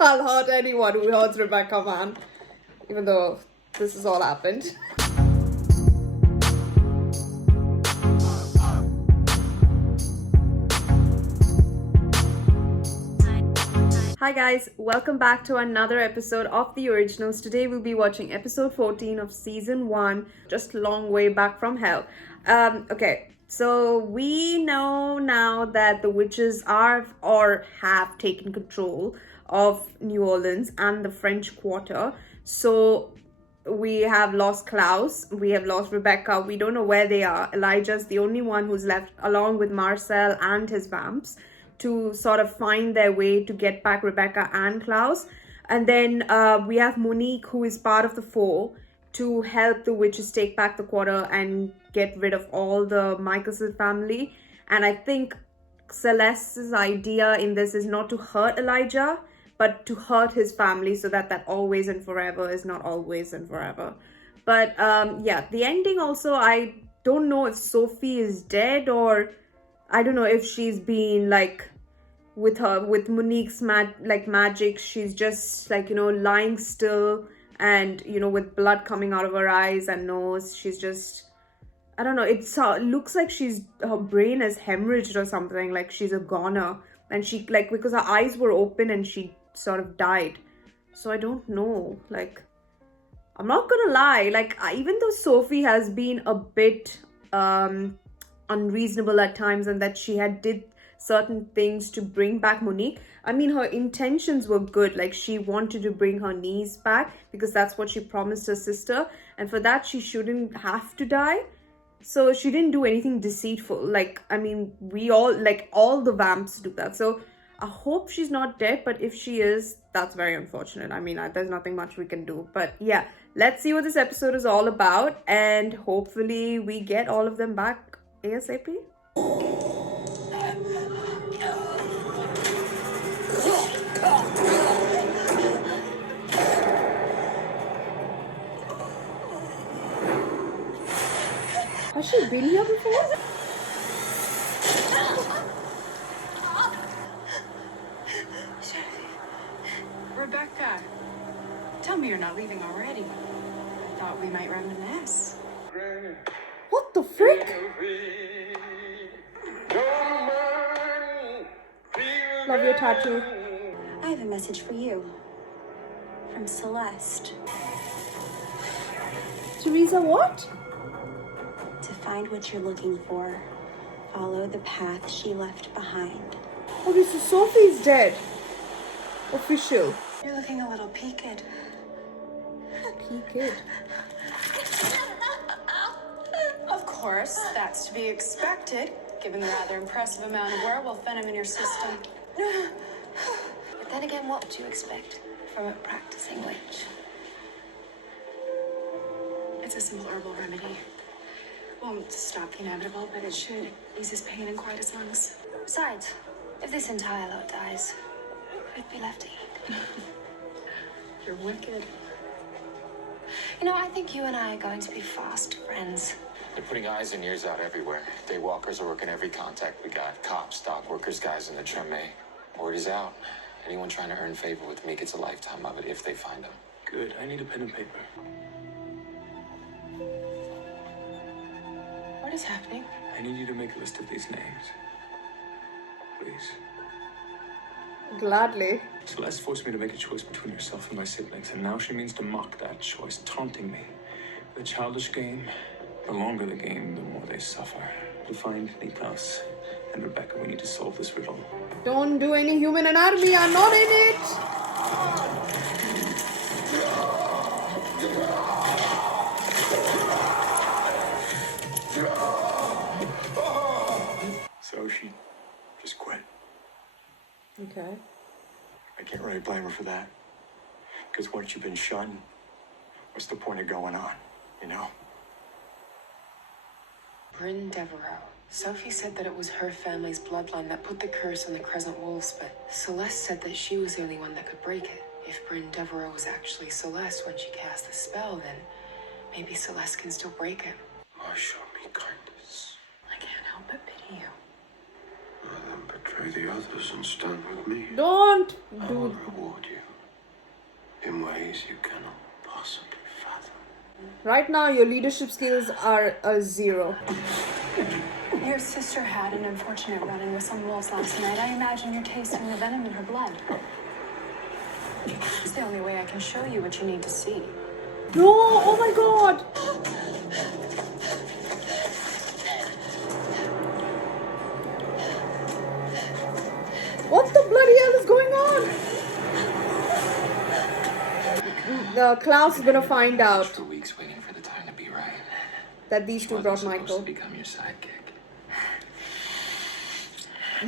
I'll hurt anyone who hurts Rebecca, man. Even though this has all happened. Hi guys, welcome back to another episode of The Originals. Today we'll be watching episode 14 of season 1, just a long way back from hell. Okay, so we know now that the witches are or have taken control of New Orleans and the French Quarter. So we have lost Klaus, we have lost Rebecca, we don't know where they are. Elijah's the only one who's left along with Marcel and his vamps to sort of find their way to get back Rebecca and Klaus. And then we have Monique, who is part of the four, to help the witches take back the quarter and get rid of all the Mikael's family. And I think Celeste's idea in this is not to hurt Elijah, but to hurt his family so that always and forever is not always and forever. But yeah, the ending also, I don't know if Sophie is dead, or I don't know if she's been like with Monique's magic, she's just like, lying still and, with blood coming out of her eyes and nose. She's just, I don't know, it looks like her brain is hemorrhaged or something, like she's a goner. And she, like, because her eyes were open and she sort of died. So I don't know, like, I'm not gonna lie, like, even though Sophie has been a bit unreasonable at times, and that she did certain things to bring back Monique, I mean, her intentions were good. Like, she wanted to bring her niece back because that's what she promised her sister, and for that she shouldn't have to die. So she didn't do anything deceitful. Like, I mean, we all, like, all the vamps do that. So I hope she's not dead, but if she is, that's very unfortunate. I mean, there's nothing much we can do. But yeah, let's see what this episode is all about, and hopefully we get all of them back ASAP. Has she been here before? Rebecca, tell me you're not leaving already. I thought we might run a mess. What the frick? Love your tattoo. I have a message for you. From Celeste. Teresa, what? To find what you're looking for, follow the path she left behind. Okay, so Sophie's dead. Official. You're looking a little peaked. Peaked. Of course, that's to be expected, given the rather impressive amount of werewolf venom in your system. But then again, what would you expect from a practicing witch? It's a simple herbal remedy. Won't stop the inevitable, but it should ease his pain and quiet his lungs. Besides, if this entire lot dies, who'd be left to eat? You're wicked. I think you and I are going to be fast friends. They're putting eyes and ears out everywhere. Daywalkers are working every contact we got. Cops, dock workers, guys in the trim. Word is out. Anyone trying to earn favor with me gets a lifetime of it if they find him. Good. I need a pen and paper. What is happening? I need you to make a list of these names. Please. Gladly. Celeste forced me to make a choice between herself and my siblings, and now she means to mock that choice, taunting me. The childish game. The longer the game, the more they suffer. To find Klaus and Rebecca, we need to solve this riddle. Don't do any human anatomy. I'm not in it. So she just quit. Okay. I can't really blame her for that. Because once you've been shunned, what's the point of going on, Bryn Devereaux. Sophie said that it was her family's bloodline that put the curse on the Crescent Wolves, but Celeste said that she was the only one that could break it. If Bryn Devereaux was actually Celeste when she cast the spell, then maybe Celeste can still break it. Oh, show me kindness. I can't help but pity you. More than betrayal. Betray the others and stand with me. Don't I will do. reward you in ways you cannot possibly fathom. Right now, your leadership skills are a 0. Your sister had an unfortunate run-in with some wolves last night. I imagine you're tasting the venom in her blood. It's the only way I can show you what you need to see. No! Oh my god! What the bloody hell is going on? Klaus is gonna find out For weeks waiting for the time to be right. that these two Wasn't brought supposed Mikael. to become your sidekick.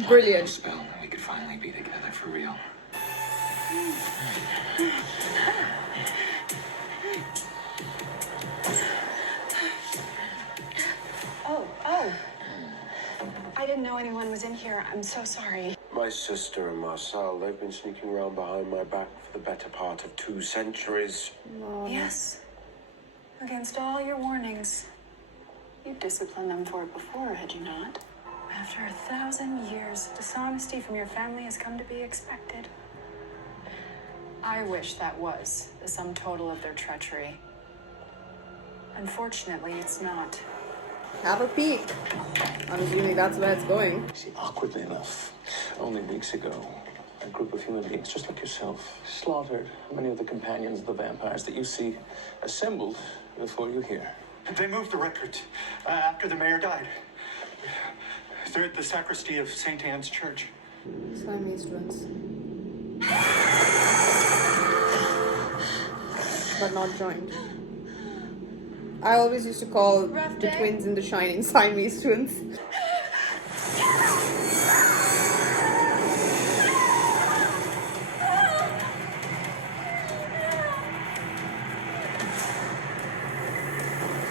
Brilliant. Spell, and we could finally be together for real. Oh. I didn't know anyone was in here. I'm so sorry. My sister and Marcel, they've been sneaking around behind my back for the better part of 2 centuries. Yes. Against all your warnings. You've disciplined them for it before, had you not? After 1,000 years, dishonesty from your family has come to be expected. I wish that was the sum total of their treachery. Unfortunately, it's not. Have a peek. I'm assuming that's where it's going. See, awkwardly enough, only weeks ago, a group of human beings just like yourself slaughtered many of the companions of the vampires that you see assembled before you here. They moved the records after the mayor died. They're at the sacristy of St. Anne's Church. Siamese twins. But not joined. I always used to call the twins in The Shining Siamese twins.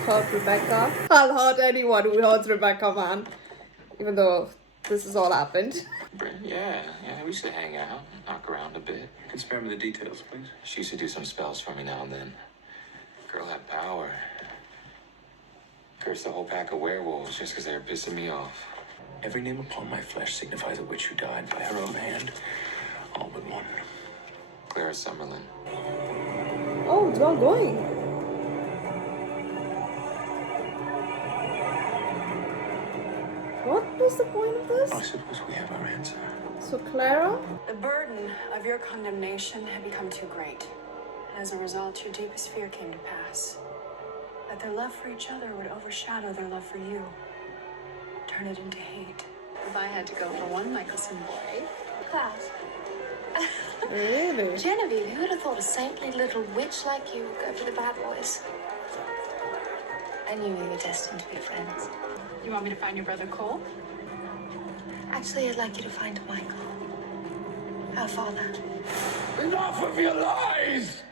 Hurt Rebecca. I'll hurt anyone who hurts Rebecca, man. Even though this has all happened. Yeah, we used to hang out, knock around a bit. You can spare me the details, please. She used to do some spells for me now and then. Girl had power. Cursed the whole pack of werewolves just because they were pissing me off. Every name upon my flesh signifies a witch who died by her own hand. All but one. Clara Summerlin. Oh, it's all going. What was the point of this? I suppose we have our answer. So Clara? The burden of your condemnation had become too great. And as a result, your deepest fear came to pass. That their love for each other would overshadow their love for you. Turn it into hate. If I had to go for one Michelson boy. Klaus. Really? Genevieve, who would have thought a saintly little witch like you would go for the bad boys? I knew we were destined to be friends. You want me to find your brother Cole? Actually, I'd like you to find Michael. Our father. Enough of your lies!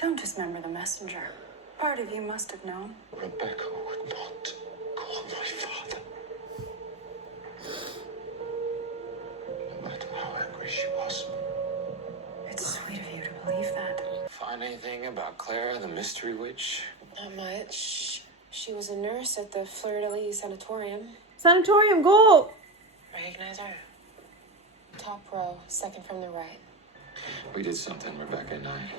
Don't dismember the messenger. Part of you must have known. Rebecca would not call my father. No matter how angry she was. It's sweet of you to believe that. Find anything about Clara, the mystery witch? Not much. She was a nurse at the Fleur-de-Lis Sanatorium. Sanatorium, go! Recognize her? Top row, second from the right. We did something, Rebecca and I.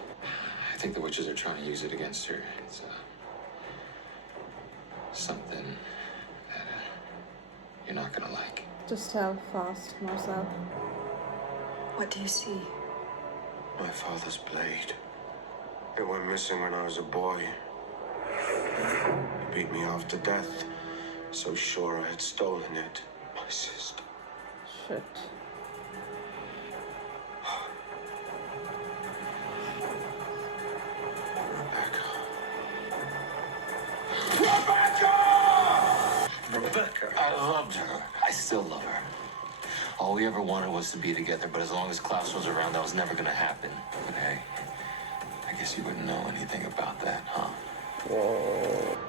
I think the witches are trying to use it against her. It's something that you're not gonna like. Just tell fast, Marcel. What do you see? My father's blade. It went missing when I was a boy. He beat me half to death. So sure I had stolen it. My sister. Shit. Rebecca! I loved her. I still love her. All we ever wanted was to be together, but as long as Klaus was around, that was never gonna happen. But hey, I guess you wouldn't know anything about that, huh?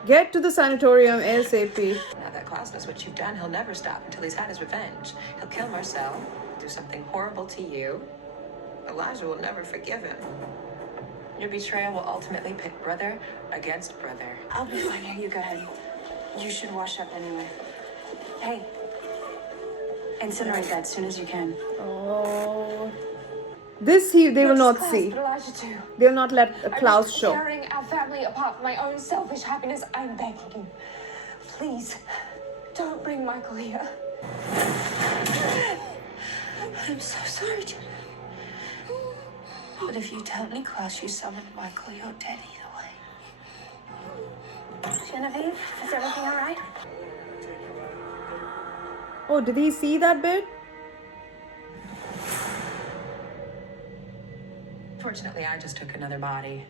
Get to the sanatorium ASAP. Now that Klaus knows what you've done, he'll never stop until he's had his revenge. He'll kill Marcel, do something horrible to you. Elijah will never forgive him. Your betrayal will ultimately pit brother against brother. I'll be fine here. You go ahead. You should wash up anyway. Hey, Incinerate that as soon as you can. Oh. This they will not see. They will not let Klaus show. Tearing our family apart for my own selfish happiness. I'm begging you. Please, don't bring Michael here. I'm so sorry, Jenna. But if you tell me, Klaus, you summoned Michael, you're dead either way. Genevieve, is everything all right? Oh, did he see that bit? Fortunately, I just took another body.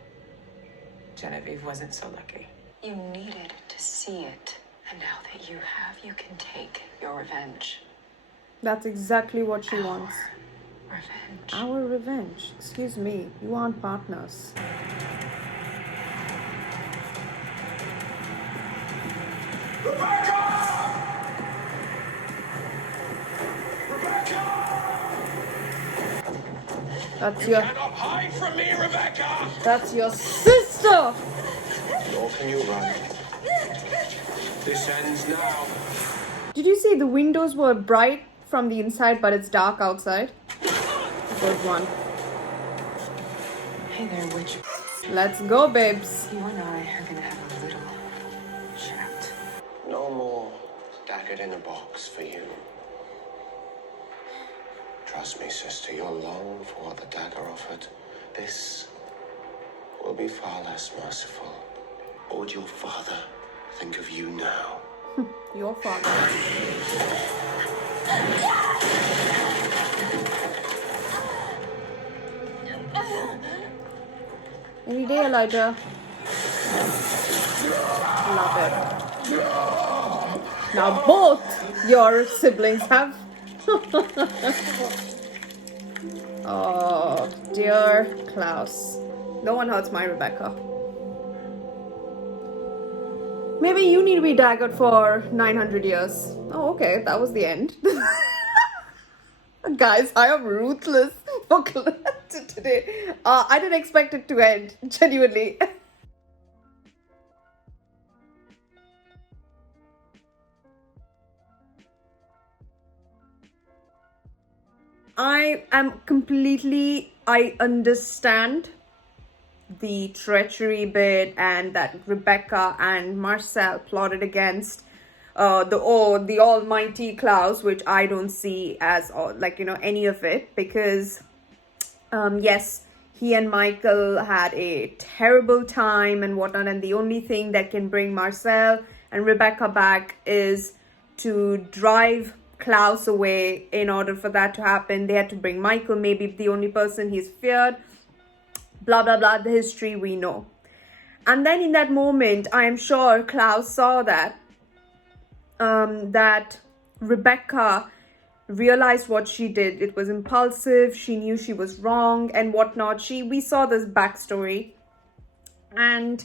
Genevieve wasn't so lucky. You needed to see it. And now that you have, you can take your revenge. That's exactly what she wants. Revenge. Our revenge. Excuse me, you aren't partners. That's your. Cannot hide from me, Rebecca! That's your sister. Nor can you run. This ends now. Did you see the windows were bright from the inside, but it's dark outside? Good one. Hey there, witch. Let's go, babes. You and I are gonna have a little chat. No more daggered in a box for you. Trust me, sister, you'll long for what the dagger offered. This will be far less merciful. What would your father think of you now? Your father. Any day, Elijah. Love it. Now both your siblings have. Oh, dear Klaus. No one hurts my Rebecca. Maybe you need to be daggered for 900 years. Oh, okay, that was the end. Guys, I am ruthless for today. I didn't expect it to end, genuinely. I understand the treachery bit and that Rebecca and Marcel plotted against the almighty Klaus, which I don't see as any of it, because yes, he and Michael had a terrible time and whatnot, and the only thing that can bring Marcel and Rebecca back is to drive Klaus away. In order for that to happen, they had to bring Michael, maybe the only person he's feared, blah blah blah, the history we know. And then in that moment, I am sure Klaus saw that that Rebecca realized what she did. It was impulsive, she knew she was wrong and whatnot. We saw this backstory, and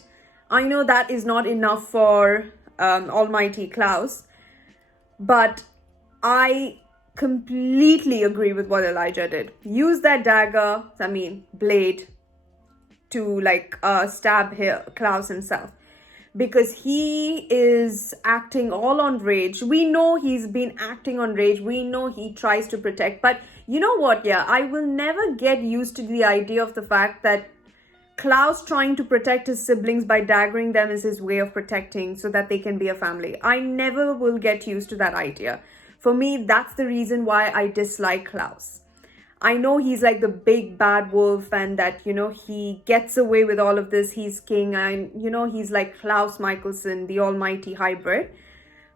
I know that is not enough for almighty Klaus, but I completely agree with what Elijah did. Use that dagger, blade, to stab Klaus himself, because he is acting all on rage. We know he's been acting on rage. We know he tries to protect, but you know what? Yeah, I will never get used to the idea of the fact that Klaus trying to protect his siblings by daggering them is his way of protecting so that they can be a family. I never will get used to that idea. For me, that's the reason why I dislike Klaus. I know he's like the big bad wolf and that, he gets away with all of this. He's king and, he's like Klaus Michelson, the almighty hybrid.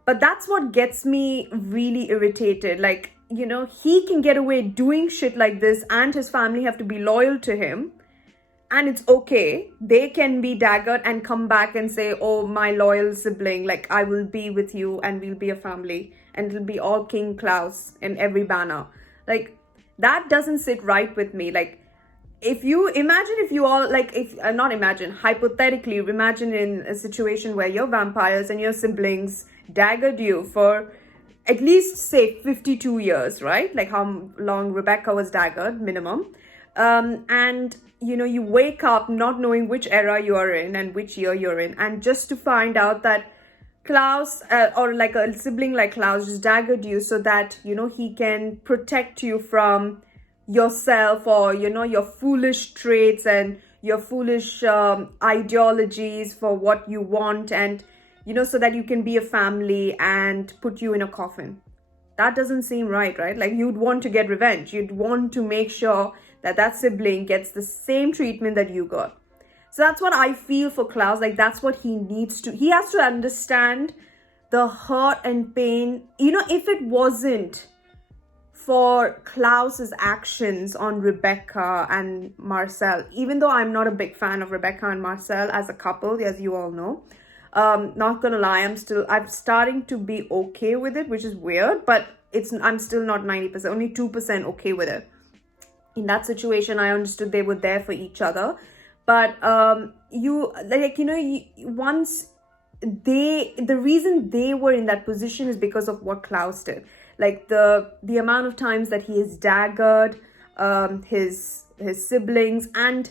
But that's what gets me really irritated. He can get away doing shit like this and his family have to be loyal to him. And it's okay. They can be daggered and come back and say, oh, my loyal sibling, I will be with you and we'll be a family. And it'll be all King Klaus in every banner. That doesn't sit right with me. Hypothetically, imagine in a situation where your vampires and your siblings daggered you for at least, say, 52 years, right? Like how long Rebecca was daggered, minimum. And, you wake up not knowing which era you are in and which year you're in. And just to find out that Klaus, or like a sibling like Klaus, just daggered you so that, you know, he can protect you from yourself, or, you know, your foolish traits and your foolish ideologies for what you want, and, you know, so that you can be a family and put you in a coffin. That doesn't seem right, right? Like, you'd want to get revenge. You'd want to make sure that that sibling gets the same treatment that you got. So that's what I feel for Klaus. Like, that's what he needs to. He has to understand the hurt and pain. You know, if it wasn't for Klaus's actions on Rebecca and Marcel, even though I'm not a big fan of Rebecca and Marcel as a couple, as you all know, not gonna lie, I'm starting to be okay with it, which is weird, but I'm still not 90%, only 2% okay with it. In that situation, I understood they were there for each other, but once the reason they were in that position is because of what Klaus did. Like, the amount of times that he has daggered his siblings, and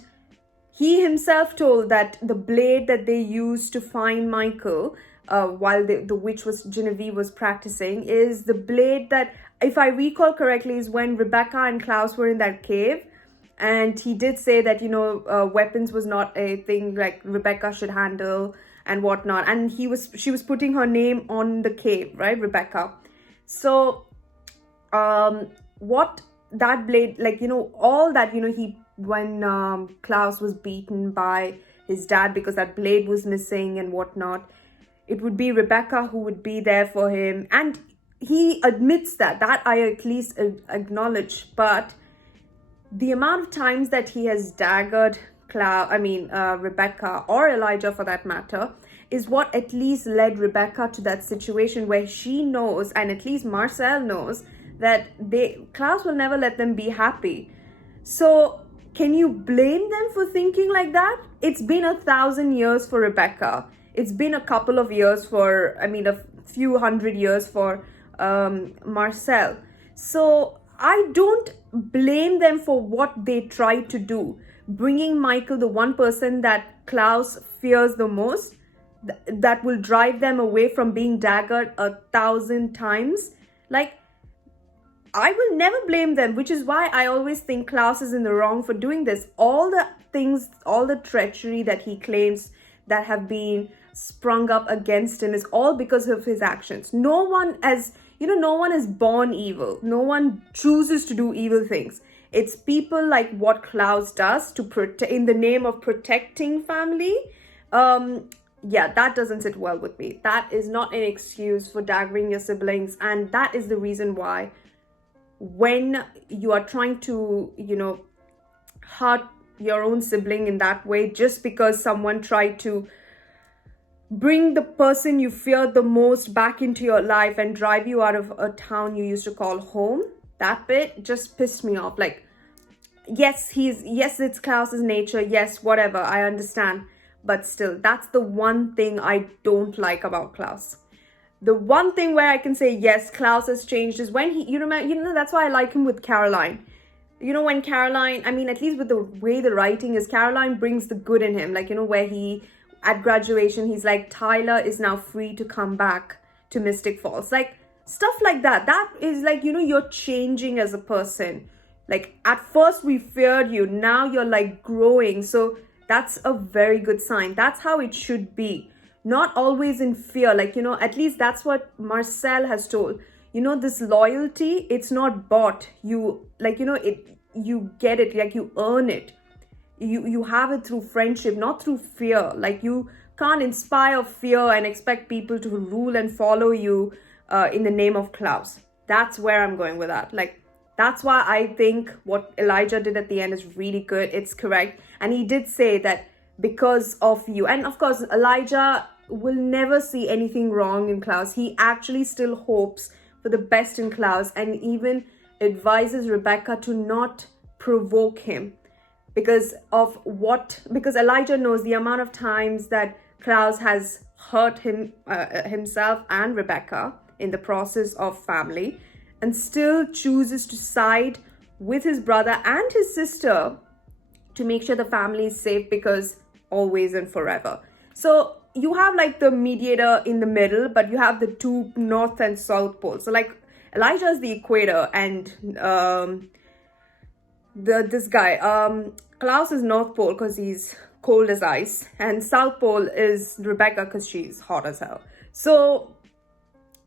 he himself told that the blade that they used to find Mikael while the witch Genevieve was practicing, is the blade that, if I recall correctly, is when Rebecca and Klaus were in that cave, and he did say that, you know, weapons was not a thing like Rebecca should handle and whatnot, and she was putting her name on the cave, right, Rebecca? So what that blade, like, you know, all that, you know, when Klaus was beaten by his dad because that blade was missing and whatnot, it would be Rebecca who would be there for him, and he admits that I at least acknowledge. But the amount of times that he has daggered Rebecca, or Elijah for that matter, is what at least led Rebecca to that situation where she knows, and at least Marcel knows, that Klaus will never let them be happy. So can you blame them for thinking like that? It's been 1,000 years for Rebecca. It's been a couple of years a few hundred years for Marcel. So I don't blame them for what they tried to do. Bringing Mikael, the one person that Klaus fears the most, that will drive them away from being daggered 1,000 times. Like, I will never blame them, which is why I always think Klaus is in the wrong for doing this. All the things, all the treachery that he claims that have been sprung up against him is all because of his actions. No one is born evil. No one chooses to do evil things. It's people like what Klaus does to protect, in the name of protecting family. Yeah, that doesn't sit well with me. That is not an excuse for daggering your siblings, and that is the reason why, when you are trying to, you know, hurt your own sibling in that way, just because someone tried to bring the person you feared the most back into your life and drive you out of a town you used to call home, that bit just pissed me off. Like, yes, it's Klaus's nature, yes, whatever, I understand, but still, that's the one thing I don't like about Klaus. The one thing where I can say, yes, Klaus has changed is when that's why I like him with Caroline. You know, when Caroline, at least with the way the writing is, Caroline brings the good in him. Like, you know, where at graduation, he's like, Tyler is now free to come back to Mystic Falls. Like, stuff like that. That is like, you know, you're changing as a person. Like, at first we feared you. Now you're like growing. So that's a very good sign. That's how it should be. Not always in fear. Like, you know, at least that's what Marcel has told. You know, this loyalty, it's not bought. You, like, you know, you get it, like you earn it. You have it through friendship, not through fear. Like, you can't inspire fear and expect people to rule and follow you in the name of Klaus. That's where I'm going with that. Like, that's why I think what Elijah did at the end is really good. It's correct. And he did say that because of you. And of course, Elijah will never see anything wrong in Klaus. He actually still hopes for the best in Klaus, and even advises Rebecca to not provoke him because Elijah knows the amount of times that Klaus has hurt himself and Rebecca in the process of family, and still chooses to side with his brother and his sister to make sure the family is safe, because always and forever. So you have like the mediator in the middle, but you have the two north and south poles. So like Elijah is the equator, and this guy Klaus is north pole because he's cold as ice, and south pole is Rebecca because she's hot as hell. So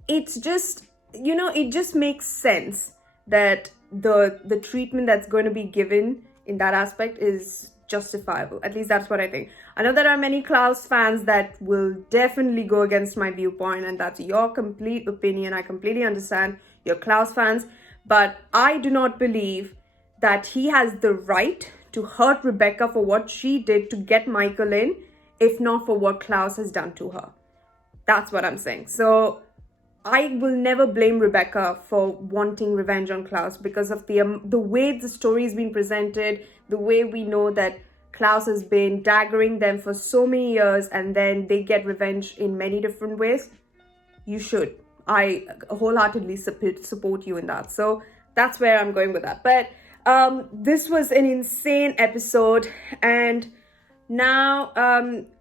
it's just, you know, it just makes sense that the treatment that's going to be given in that aspect is justifiable. At least that's what I think. I know there are many Klaus fans that will definitely go against my viewpoint, and that's your complete opinion. I completely understand, you're Klaus fans, but I do not believe that he has the right to hurt Rebecca for what she did to get Mikael in, if not for what Klaus has done to her. That's what I'm saying. So I will never blame Rebecca for wanting revenge on Klaus because of the way the story has been presented, the way we know that Klaus has been daggering them for so many years, and then they get revenge in many different ways. You should. I wholeheartedly support you in that. So that's where I'm going with that. But this was an insane episode, and now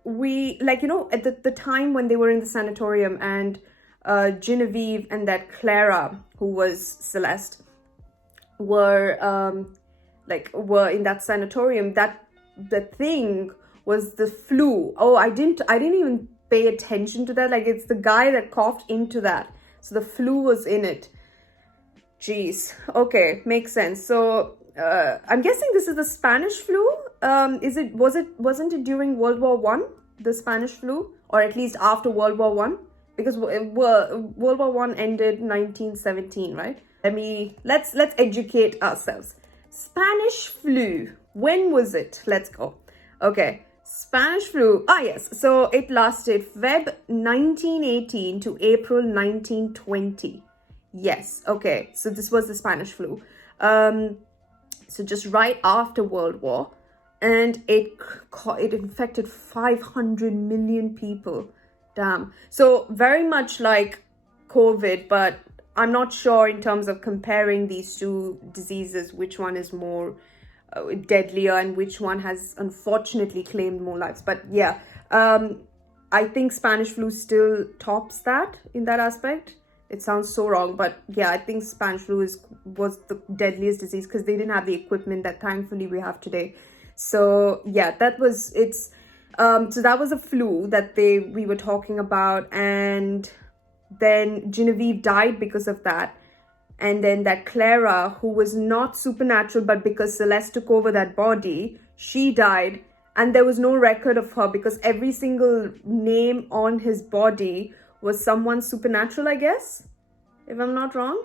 we, like, you know, at the time when they were in the sanatorium, and Genevieve and that Clara, who was Celeste, were in that sanatorium, that the thing was the flu. Oh, I didn't even pay attention to that. Like, it's the guy that coughed into that, so the flu was in it. Jeez. Okay, makes sense. So I'm guessing this is the Spanish flu. Wasn't it during World War One, the Spanish flu, or at least after World War One? Because World War One ended 1917, right? Let's educate ourselves. Spanish flu. When was it? Let's go. Okay, Spanish flu. Ah, yes. So it lasted Feb 1918 to April 1920. Yes. Okay. So this was the Spanish flu. So just right after World War, and it infected 500 million people. Damn. So very much like COVID, but I'm not sure in terms of comparing these two diseases, which one is more deadlier and which one has unfortunately claimed more lives. But yeah, I think Spanish flu still tops that in that aspect. It sounds so wrong, but yeah, I think Spanish flu was the deadliest disease because they didn't have the equipment that thankfully we have today. So yeah, so that was a flu that we were talking about, and then Genevieve died because of that. And then that Clara, who was not supernatural, but because Celeste took over that body, she died, and there was no record of her because every single name on his body was someone supernatural, I guess, if I'm not wrong.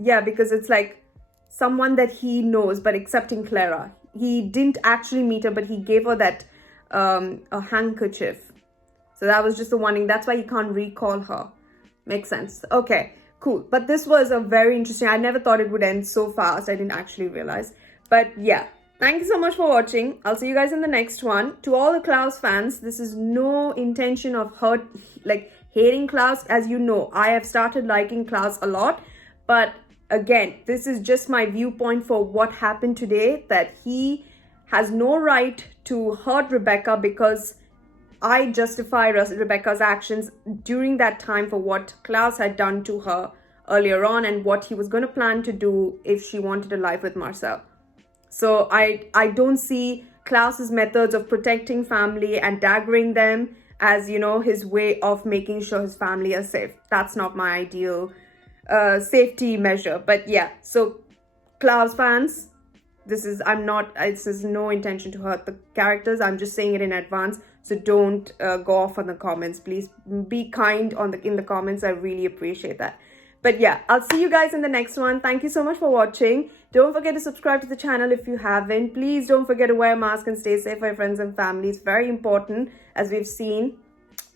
Yeah, because it's like someone that he knows, but excepting Clara. He didn't actually meet her, but he gave her that a handkerchief. So that was just the one thing. That's why he can't recall her. Makes sense. Okay, cool. But this was a very interesting. I never thought it would end so fast. I didn't actually realize. But yeah, thank you so much for watching. I'll see you guys in the next one. To all the Klaus fans, this is no intention of hating Klaus. As you know, I have started liking Klaus a lot. But again, this is just my viewpoint for what happened today, that he has no right to hurt Rebecca because I justify Rebecca's actions during that time for what Klaus had done to her earlier on and what he was going to plan to do if she wanted a life with Marcel. So I don't see Klaus's methods of protecting family and daggering them as, you know, his way of making sure his family are safe. That's not my ideal safety measure. But yeah, so Klaus fans, this is no intention to hurt the characters. I'm just saying it in advance. So don't go off on the comments. Please be kind in the comments. I really appreciate that. But yeah, I'll see you guys in the next one. Thank you so much for watching. Don't forget to subscribe to the channel if you haven't. Please don't forget to wear a mask and stay safe for your friends and family. It's very important, as we've seen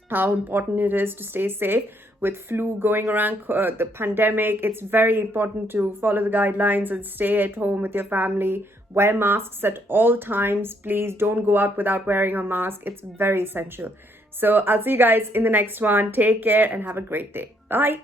how important it is to stay safe. With flu going around, the pandemic, it's very important to follow the guidelines and stay at home with your family. Wear masks at all times. Please don't go out without wearing a mask. It's very essential. So I'll see you guys in the next one. Take care and have a great day. Bye.